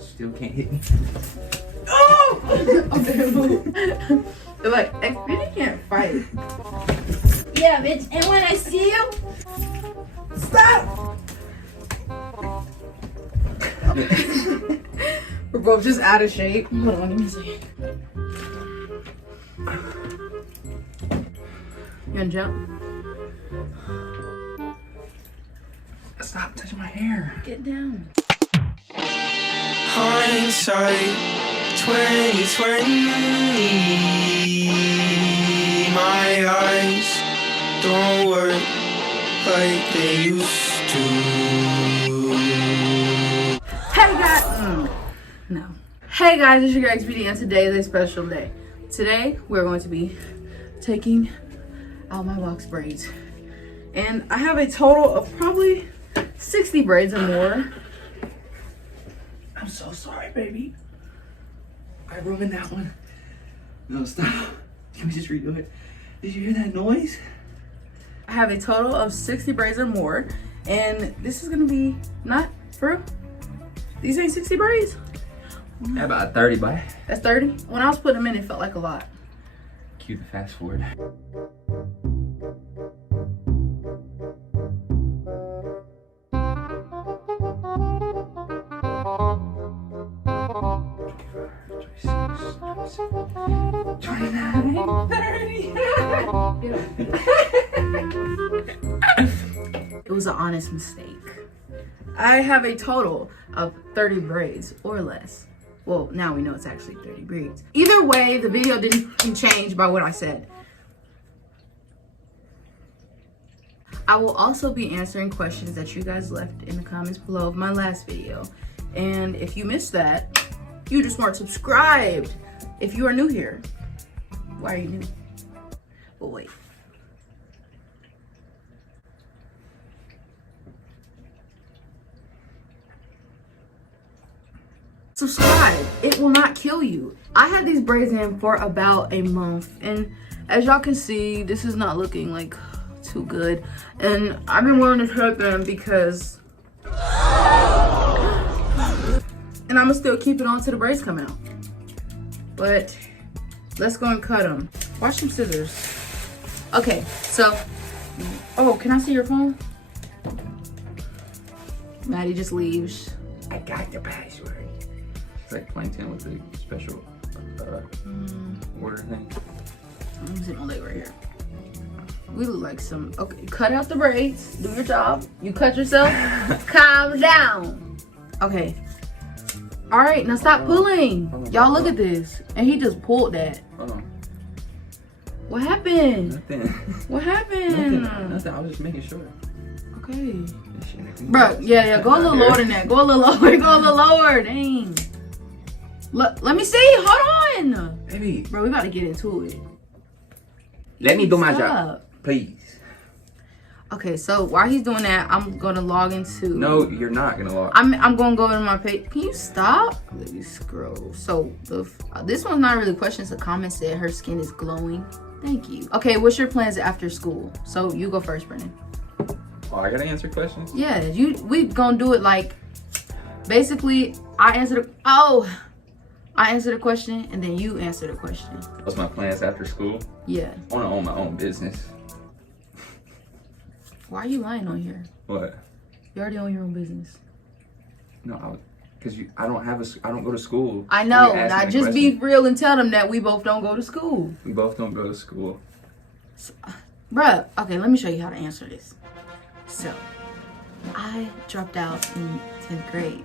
Still can't hit me. Oh! Okay, move. Like, Xfinity can't fight. Yeah, bitch. And when I see you, stop! We're both just out of shape. Hold on, let me see. You gonna jump? Stop touching my hair. Get down. Hindsight 2020. My eyes don't work like they used to. Hey guys, no. Hey guys, it's your girl XBD, and today is a special day. Today we're going to be taking out my box braids, and I have a total of probably 60 braids or more. I'm so sorry, baby. I ruined that one. No, stop. Can we just redo it? Did you hear that noise? I have a total of 60 braids or more, and this is gonna be not for. These ain't 60 braids. Yeah, about 30, bye. That's 30. When I was putting them in, it felt like a lot. Cue the fast forward. It was an honest mistake. I have a total of 30 braids or less. Well, now we know it's actually 30 braids. Either way, the video didn't change by what I said. I will also be answering questions that you guys left in the comments below of my last video. And if you missed that, you just weren't subscribed. If you are new here, why are you new? But wait. Subscribe. It will not kill you. I had these braids in for about a month, and as y'all can see, this is not looking like too good. And I've been wearing this headband because, and I'ma still keep it on till the braids come out. But let's go and cut them. Watch some scissors. Okay, so, oh, can I see your phone? Maddie just leaves. I got the password. It's like playing 10 with the special order thing. I'm sitting on leg right here. We look like some, okay, cut out the braids. Do your job. You cut yourself. Calm down. Okay. All right, now stop pulling. Y'all look at this. And he just pulled that. What happened? Nothing. What happened? Nothing. I was just making sure. Okay. Bro, yeah, go a little lower than that. Go a little lower. Go a little lower. Dang. Look, let me see. Hold on. Baby. Bro, we about to get into it. Let me do my job. Please. Okay, so while he's doing that, I'm gonna log into. No, you're not gonna log. I'm gonna go to my page. Can you stop? Let me scroll. So this one's not really a question. It's a comment. Said her skin is glowing. Thank you. Okay, what's your plans after school? So you go first, Brennan. Oh, I gotta answer questions. Yeah, we gonna do it like basically. I answer the question and then you answer the question. What's my plans after school? Yeah. I wanna own my own business. Why are you lying on here? What? You already own your own business. No, because I don't go to school. I know. Now just be real and tell them that we both don't go to school. We both don't go to school. So, bruh, okay, let me show you how to answer this. So, I dropped out in 10th grade.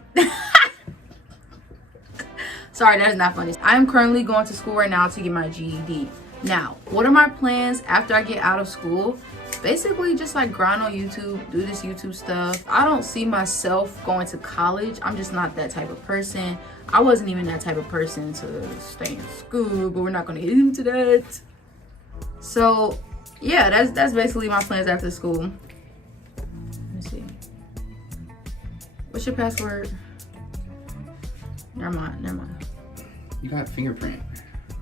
Sorry, that is not funny. I am currently going to school right now to get my GED. Now, what are my plans after I get out of school? Basically just like grind on YouTube, do this YouTube stuff. I don't see myself going to college. I'm just not that type of person. I wasn't even that type of person to stay in school, but we're not gonna get into that. So yeah, that's basically my plans after school. Let me see. What's your password? Never mind. You got fingerprint.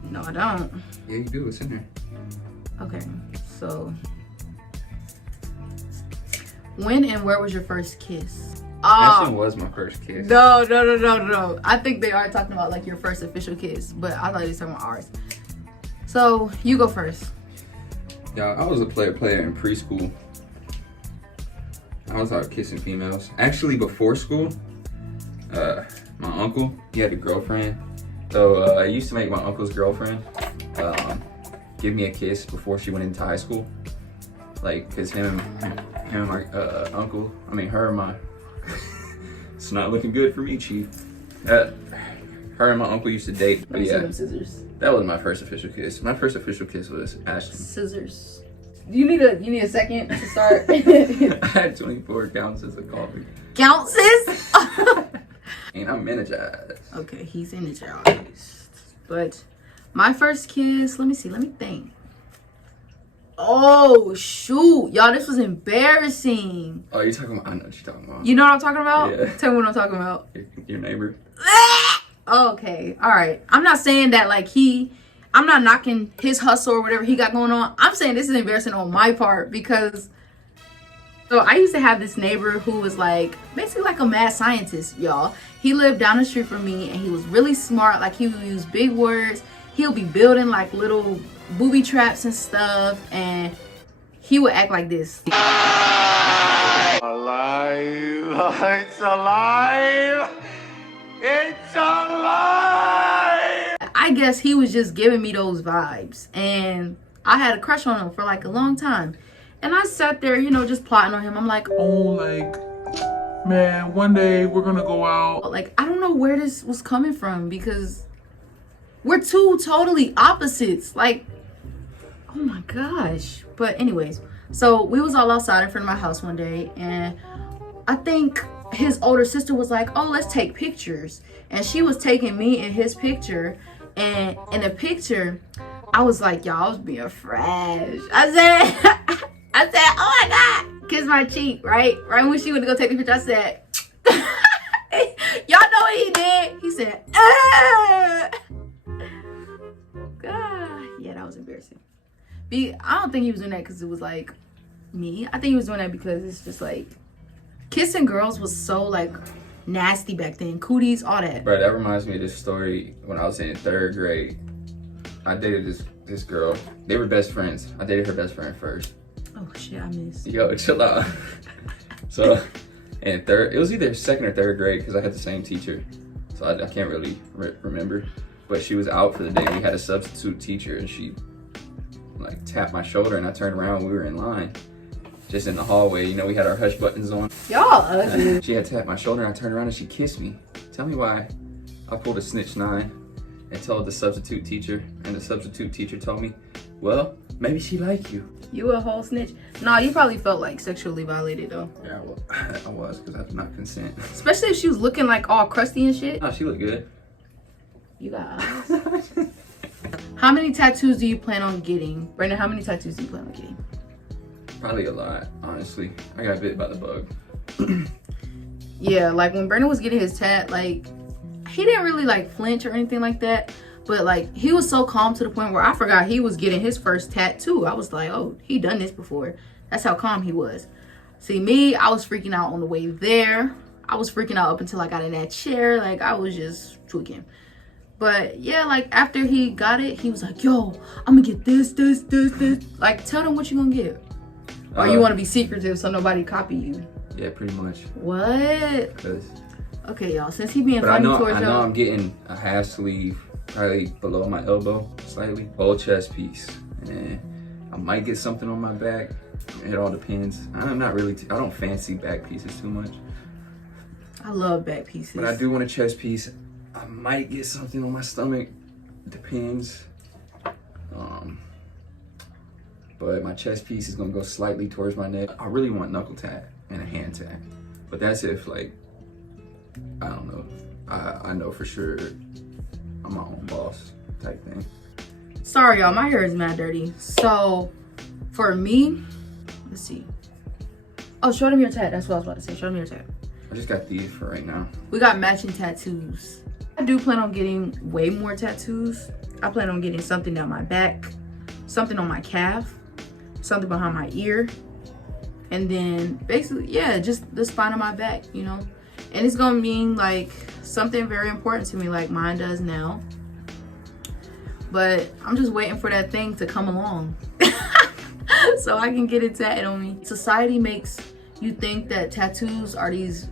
No, I don't. Yeah, you do. It's in there. Okay, so when and where was your first kiss? Ashton was my first kiss. No. I think they are talking about like your first official kiss, but I thought they were talking about ours. So you go first. Yeah, I was a player in preschool. I was out kissing females. Actually, before school, my uncle, he had a girlfriend. So I used to make my uncle's girlfriend give me a kiss before she went into high school. Like, cause him and my uncle, her and my, it's not looking good for me, Chief. Her and my uncle used to date, but yeah, scissors. That was my first official kiss. My first official kiss was Ashton. Scissors. You need a second to start. I had 24 ounces of coffee. Ounces? And I'm energized. Okay, he's energized. But my first kiss, let me think. Oh shoot, y'all, this was embarrassing. Oh, you're talking about? I know what you're talking about. You know what I'm talking about? Yeah. Tell me what I'm talking about. Your neighbor. Okay, all right. I'm not saying that like I'm not knocking his hustle or whatever he got going on. I'm saying this is embarrassing on my part because so I used to have this neighbor who was like basically like a mad scientist, y'all. He lived down the street from me and he was really smart. Like he would use big words. He'll be building like little booby traps and stuff, and he would act like this. Alive! It's alive! It's alive! I guess he was just giving me those vibes, and I had a crush on him for like a long time. And I sat there, just plotting on him. I'm like, oh, like, man, one day we're gonna go out. Like, I don't know where this was coming from because we're two totally opposites. Like, oh my gosh. But anyways, so we was all outside in front of my house one day, and I think his older sister was like, oh, let's take pictures. And she was taking me in his picture, and in the picture, I was like, y'all, I was being fresh. I said, oh my God, kiss my cheek, right? Right when she went to go take the picture, I said, y'all know what he did? He said, God. Yeah, that was embarrassing. I don't think he was doing that because it was like me. I think he was doing that because it's just like kissing girls was so like nasty back then. Cooties, all that. Bro, that reminds me of this story when I was in 3rd grade. I dated this girl. They were best friends. I dated her best friend first. Oh shit, I missed. Yo, chill out. So, in it was either 2nd or 3rd grade because I had the same teacher. So I can't really remember. But she was out for the day. We had a substitute teacher and she like tapped my shoulder and I turned around. We were in line. Just in the hallway, we had our hush buttons on. Y'all ugly. She had tapped my shoulder and I turned around and she kissed me. Tell me why I pulled a snitch 9 and told the substitute teacher, and the substitute teacher told me, well, maybe she like you. You a whole snitch? No, you probably felt like sexually violated though. Yeah, well, I was because I did not consent. Especially if she was looking like all crusty and shit. No, she looked good. You got eyes. How many tattoos do you plan on getting? Brandon, how many tattoos do you plan on getting? Probably a lot, honestly. I got bit by the bug. Yeah, like when Brandon was getting his tat, like he didn't really like flinch or anything like that, but like he was so calm to the point where I forgot he was getting his first tattoo. I was like, oh, he done this before. That's how calm he was. See, me, I was freaking out on the way there. I was freaking out up until I got in that chair. Like I was just tweaking. But yeah, like after he got it, he was like, yo, I'm gonna get this. Like, tell them what you gonna get. Or you want to be secretive so nobody copy you? Yeah, pretty much. What? Okay, y'all. Since he being but funny towards I y'all, know I'm getting a half sleeve, probably below my elbow, slightly. Whole chest piece, and I might get something on my back. It all depends. I'm not really. I don't fancy back pieces too much. I love back pieces. But I do want a chest piece. I might get something on my stomach. Depends. But my chest piece is gonna go slightly towards my neck. I really want knuckle tat and a hand tat. But that's if like, I don't know. I know for sure I'm my own boss type thing. Sorry, y'all. My hair is mad dirty. So, for me, let's see. Oh, show them your tat. That's what I was about to say. Show them your tat. I just got these for right now. We got matching tattoos. I do plan on getting way more tattoos. I plan on getting something down my back, something on my calf, something behind my ear, and then basically, yeah, just the spine of my back, And it's gonna mean like something very important to me, like mine does now. But I'm just waiting for that thing to come along so I can get it tatted on me. Society makes you think that tattoos are these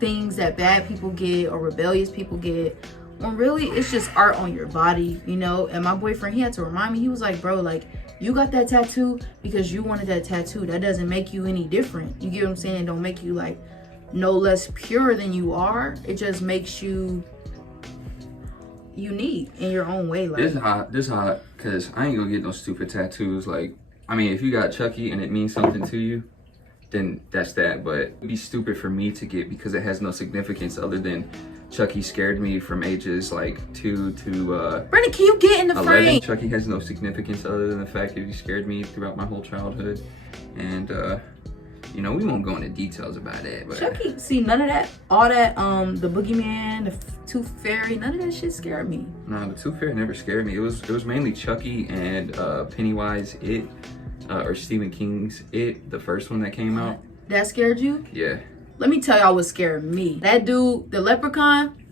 things that bad people get or rebellious people get, when really it's just art on your body, you know. And my boyfriend, he had to remind me, he was like, bro, like, you got that tattoo because you wanted that tattoo. That doesn't make you any different. You get what I'm saying? It don't make you like no less pure than you are. It just makes you unique in your own way. Like, this hot, cause I ain't gonna get no stupid tattoos. Like, I mean, if you got Chucky and it means something to you, then that's that. But it'd be stupid for me to get because it has no significance other than Chucky scared me from ages like 2 to Brandon, can you get in the 11. frame? Chucky has no significance other than the fact that he scared me throughout my whole childhood. And you know, we won't go into details about that, but Chucky, see, none of that, all that, the boogeyman, the tooth fairy, none of that shit scared me. no, the Tooth Fairy never scared me. It was mainly Chucky and Pennywise, It, or Stephen King's It, the first one that came out. That scared you? Yeah. Let me tell y'all what scared me. That dude, the leprechaun.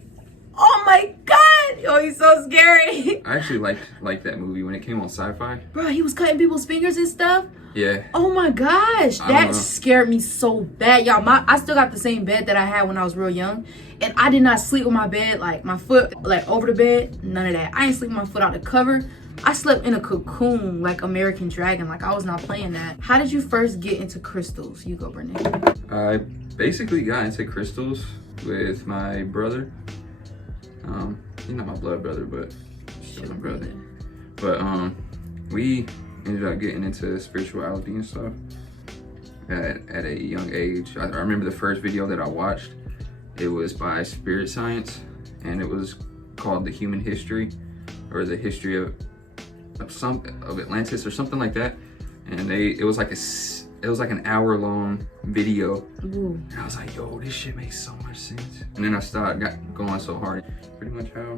Oh my God. Yo, he's so scary. I actually liked that movie when it came on Sci-Fi. Bro, he was cutting people's fingers and stuff. Yeah. Oh my gosh. I don't That know. scared me so bad. Y'all, I still got the same bed that I had when I was real young. And I did not sleep with my bed, like my foot, like over the bed. None of that. I ain't sleep with my foot out the cover. I slept in a cocoon like American Dragon. Like, I was not playing that. How did you first get into crystals? You go, Brendan. I basically got into crystals with my brother. He's not my blood brother, but still my brother. But we ended up getting into spirituality and stuff at a young age. I remember the first video that I watched. It was by Spirit Science, and it was called The Human History, or the History of Atlantis or something like that. And it was like an hour-long video. Ooh. And I was like, yo, this shit makes so much sense. And then got going so hard. Pretty much how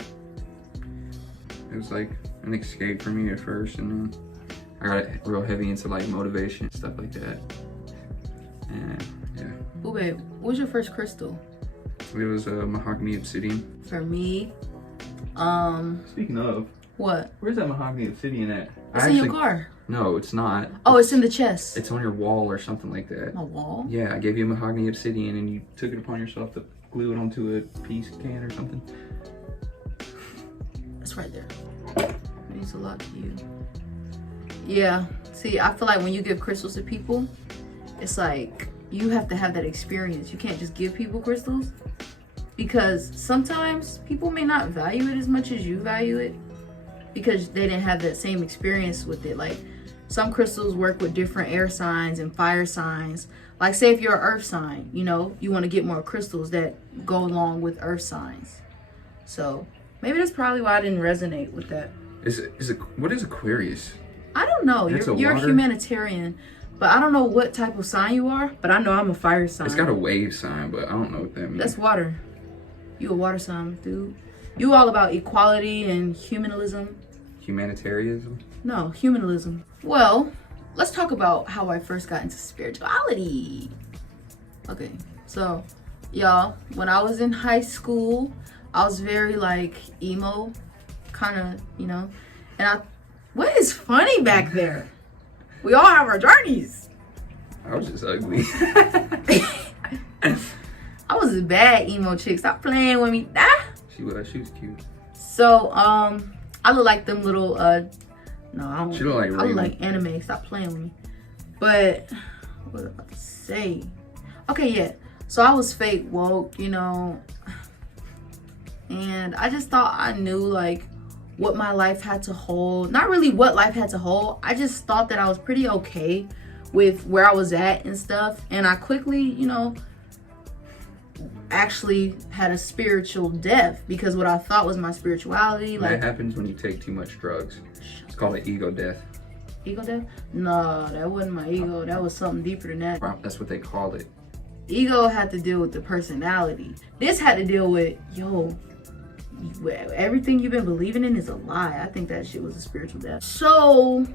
it was like an escape for me at first, and then I got real heavy into like motivation, stuff like that. And yeah. Ooh, babe, what was your first crystal? It was mahogany obsidian. For me, Speaking of, what? where's that mahogany obsidian at? It's in your car. No, it's not. Oh, it's in the chest. It's on your wall or something like that. My wall? Yeah, I gave you a mahogany obsidian and you took it upon yourself to glue it onto a piece can or something. It's right there. It means a lot to you. Yeah. See, I feel like when you give crystals to people, it's like you have to have that experience. You can't just give people crystals, because sometimes people may not value it as much as you value it because they didn't have that same experience with it. Like, some crystals work with different air signs and fire signs. Like, say if you're an earth sign, you know, you want to get more crystals that go along with earth signs. So maybe that's probably why I didn't resonate with that. What is Aquarius? I don't know. That's You're a water? humanitarian, but I don't know what type of sign you are, but I know I'm a fire sign. It's got a wave sign, but I don't know what that means. That's water. You a water sign, dude. You all about equality and humanism. Humanitarianism? No, humanism. Well, let's talk about how I first got into spirituality. Okay, so y'all, when I was in high school, I was very like emo, kind of, you know. And what is funny back there? We all have our journeys. I was just ugly. I was a bad emo chick. Stop playing with me. She was cute. So I look like them little no, I don't. She look like I look Raven. like anime. Stop playing with me. But what was I about to say? Okay, yeah. So I was fake woke, you know, and I just thought I knew like what my life had to hold. Not really what life had to hold. I just thought that I was pretty okay with where I was at and stuff. And I quickly, you know, actually had a spiritual death because what I thought was my spirituality, like, that happens when you take too much drugs. It's called an ego death. ego death? No, that wasn't my ego. That was something deeper than that. That's what they call it. Ego had to deal with the personality. This had to deal with, yo, everything you've been believing in is a lie. I think that shit was a spiritual death. So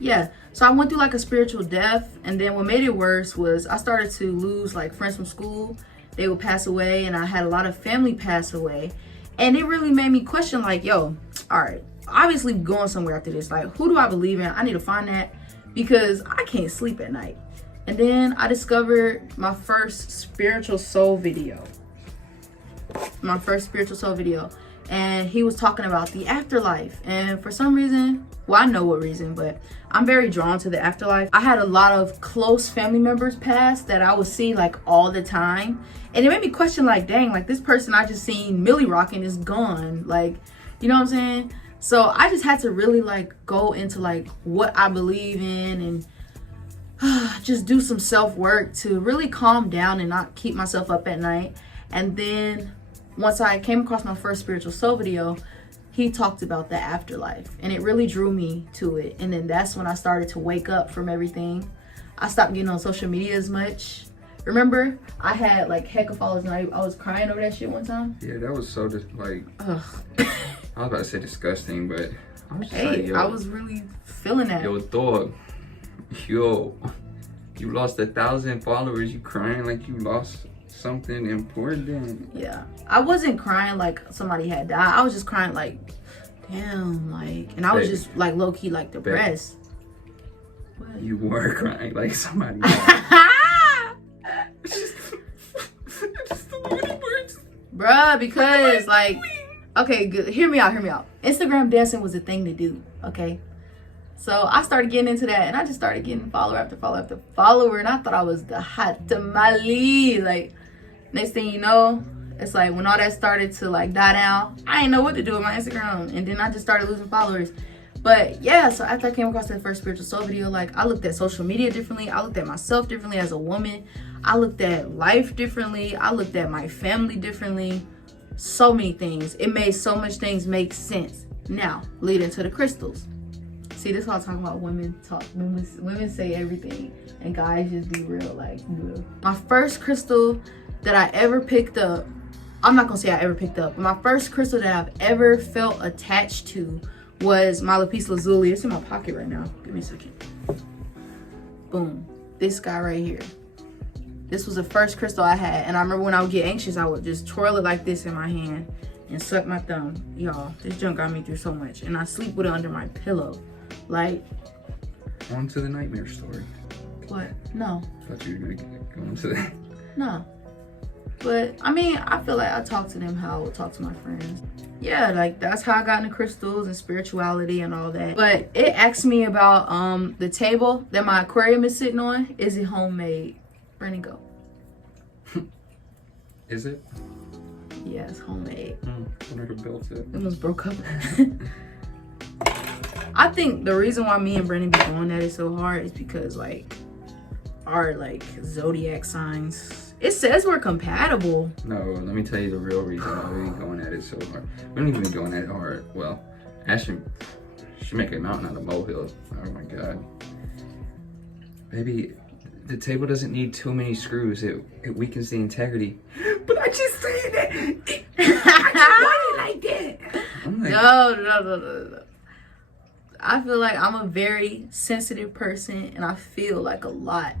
yeah, so I went through like a spiritual death, and then what made it worse was I started to lose like friends from school, they would pass away, and I had a lot of family pass away. And it really made me question, like, yo, all right, obviously going somewhere after this. Like, who do I believe in? I need to find that, because I can't sleep at night. And then I discovered my first spiritual soul video. And he was talking about the afterlife. And for some reason, well, I know what reason, but I'm very drawn to the afterlife. I had a lot of close family members pass that I would see like all the time. And it made me question, like, dang, like this person I just seen Millie rocking is gone. Like, you know what I'm saying? So I just had to really like go into like what I believe in, and just do some self-work to really calm down and not keep myself up at night. And then once I came across my first spiritual soul video, he talked about the afterlife, and it really drew me to it. And then that's when I started to wake up from everything. I stopped getting on social media as much. Remember, I had like heck of followers, and I was crying over that shit one time. Yeah, that was so like, ugh. I was about to say disgusting, but I was just Hey, like, yo, I was really feeling that. yo, dog, yo, you lost 1,000 followers. You crying like you lost something important. Yeah, I wasn't crying like somebody had died. I was just crying like, damn, like, and I was just like low key like depressed. What? You were crying like somebody died. Just the little words. Bruh, because like, okay, good. Hear me out. Instagram dancing was a thing to do, okay? So I started getting into that, and I just started getting follower after follower after follower, and I thought I was the hot tamale. Like, next thing you know, it's like when all that started to like die down, I didn't know what to do with my Instagram, and then I just started losing followers. But yeah, so after I came across that first spiritual soul video, like I looked at social media differently. I looked at myself differently as a woman. I looked at life differently. I looked at my family differently. So many things. It made so much things make sense. Now, leading to the crystals. See, this is what I'm talking about. Women talk. Women say everything, and guys just be real. Like, ugh. My first crystal that I ever picked up, I'm not gonna say I ever picked up, but my first crystal that I've ever felt attached to was my lapis lazuli. It's in my pocket right now. Give me a second. Boom. This guy right here. This was the first crystal I had, and I remember when I would get anxious, I would just twirl it like this in my hand and suck my thumb. Y'all, this junk got me through so much, and I sleep with it under my pillow. Like, On to the nightmare story. what? No. I thought you were gonna go into that. No. But I mean, I feel like I talk to them how I would talk to my friends. Yeah, like that's how I got into crystals and spirituality and all that. But it asked me about the table that my aquarium is sitting on. Is it homemade? Brennan, go. Is it? Yeah, it's homemade. Wonder who built it. It was broke up. I think the reason why me and Brennan be going at it so hard is because like our like zodiac signs. It says we're compatible. No, let me tell you the real reason why we going at it so hard. We don't even be going at it hard. Well, Ashton should make a mountain out of molehills. Oh my god. Maybe the table doesn't need too many screws. It weakens the integrity. But I just said that. Why like that? I'm like, No. I feel like I'm a very sensitive person, and I feel like a lot.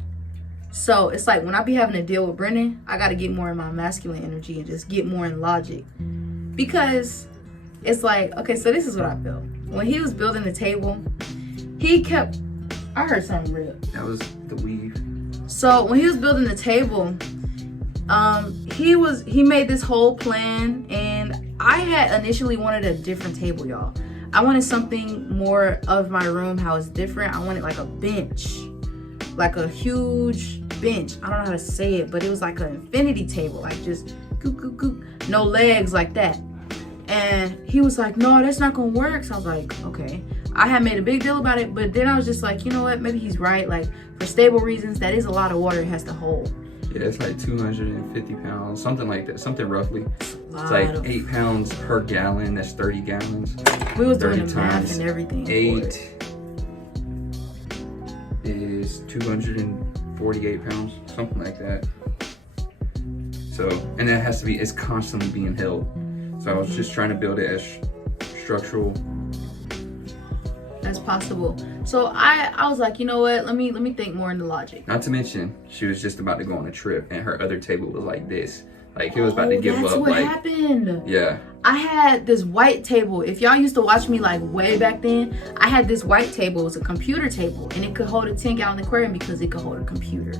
So it's like when I be having to deal with Brennan, I got to get more in my masculine energy and just get more in logic. Because it's like, okay, so this is what I felt. When he was building the table, he kept, I heard something real. that was the weave. So when he was building the table, he made this whole plan, and I had initially wanted a different table, y'all. I wanted something more of my room, how it's different. I wanted like a bench, like a huge bench. I don't know how to say it, but it was like an infinity table, like just goop, goop, goop, no legs like that. And he was like, no, that's not gonna work. So I was like, okay. I had made a big deal about it, but then I was just like, you know what? Maybe he's right. Like for stable reasons, that is a lot of water it has to hold. Yeah, it's like 250 pounds, something like that, something roughly. It's like 8 pounds per gallon. That's 30 gallons. We was doing 30 the math times and everything. 8 is 248 pounds, something like that. So, and that has to be, it's constantly being held. So I was just trying to build it as structural. as possible. So I was like, you know what, let me think more into logic. Not to mention, she was just about to go on a trip, and her other table was like this. Like, it was about to give that's up. What like, happened. Yeah. I had this white table. If y'all used to watch me like way back then, I had this white table. It was a computer table, and it could hold a 10-gallon aquarium because it could hold a computer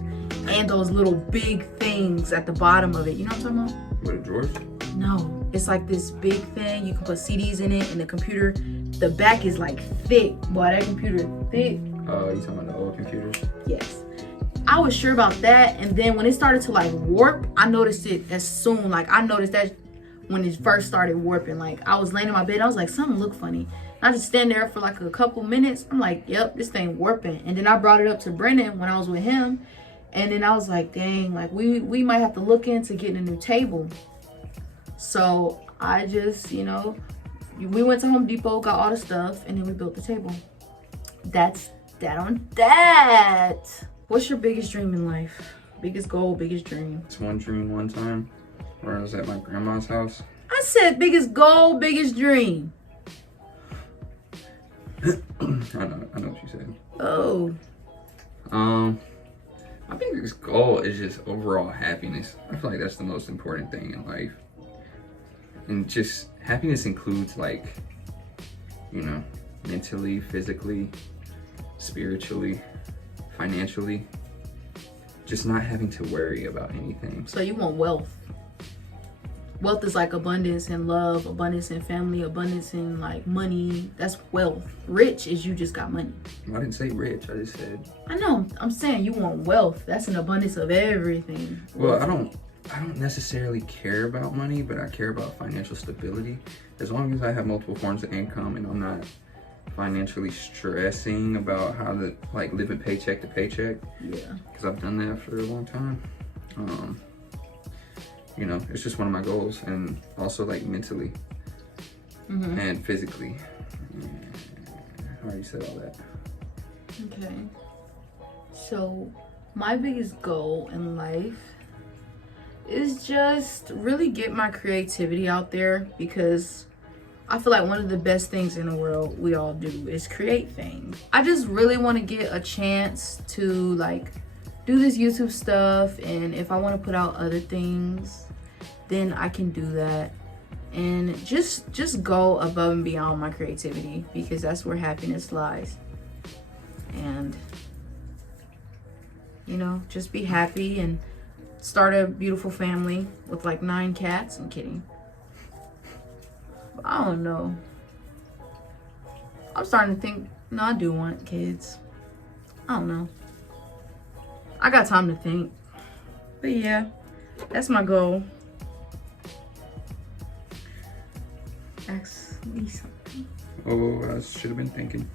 and those little big things at the bottom of it. You know what I'm talking about? What, a drawers? No, it's like this big thing. You can put CDs in it, and the computer, the back is like thick. Boy, that computer thick. Oh, you talking about the old computers? Yes. I was sure about that, and then when it started to like warp, I noticed it as soon. Like, I noticed that when it first started warping. Like, I was laying in my bed, I was like, something look funny. I just stand there for like a couple minutes. I'm like, yep, this thing warping. And then I brought it up to Brendan when I was with him, and then I was like, dang, like we might have to look into getting a new table. So I just, you know, we went to Home Depot, got all the stuff, and then we built the table. That's that on that. What's your biggest dream in life? Biggest goal, biggest dream? It's one dream one time where I was at my grandma's house. I said biggest goal, biggest dream. I know what you said. Oh. My biggest goal is just overall happiness. I feel like that's the most important thing in life. And just happiness includes, like, you know, mentally, physically, spiritually, financially, just not having to worry about anything. So you want wealth. Wealth is like abundance and love, abundance in family, abundance in like money. That's wealth. Rich is you just got money. I didn't say rich, I just said. I know, I'm saying you want wealth. That's an abundance of everything. Well, I don't necessarily care about money, but I care about financial stability. As long as I have multiple forms of income and I'm not financially stressing about how to like live it paycheck to paycheck. Yeah. Because I've done that for a long time. You know, it's just one of my goals, and also like mentally and physically. I already said all that. Okay. So my biggest goal in life is just really get my creativity out there, because I feel like one of the best things in the world we all do is create things. I just really want to get a chance to like do this YouTube stuff, and if I want to put out other things, then I can do that, and just go above and beyond my creativity, because that's where happiness lies. And you know, just be happy and start a beautiful family with like 9 cats. I'm kidding. I don't know. I'm starting to think, no, I do want kids. I don't know. I got time to think. But yeah, that's my goal. Ask me something. Oh, I should have been thinking.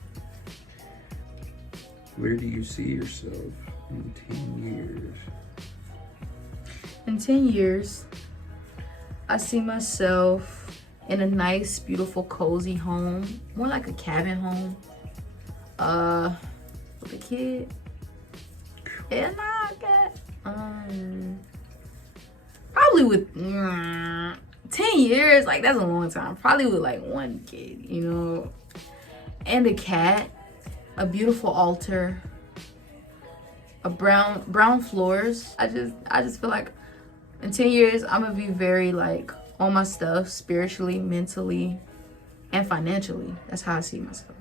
Where do you see yourself in 10 years? In 10 years, I see myself in a nice, beautiful, cozy home. More like a cabin home. With a kid. And I got, probably with 10 years, like that's a long time. Probably with like 1 kid, you know, and a cat, a beautiful altar, a brown floors. I just feel like in 10 years I'm gonna be very like on my stuff, spiritually, mentally, and financially. That's how I see myself.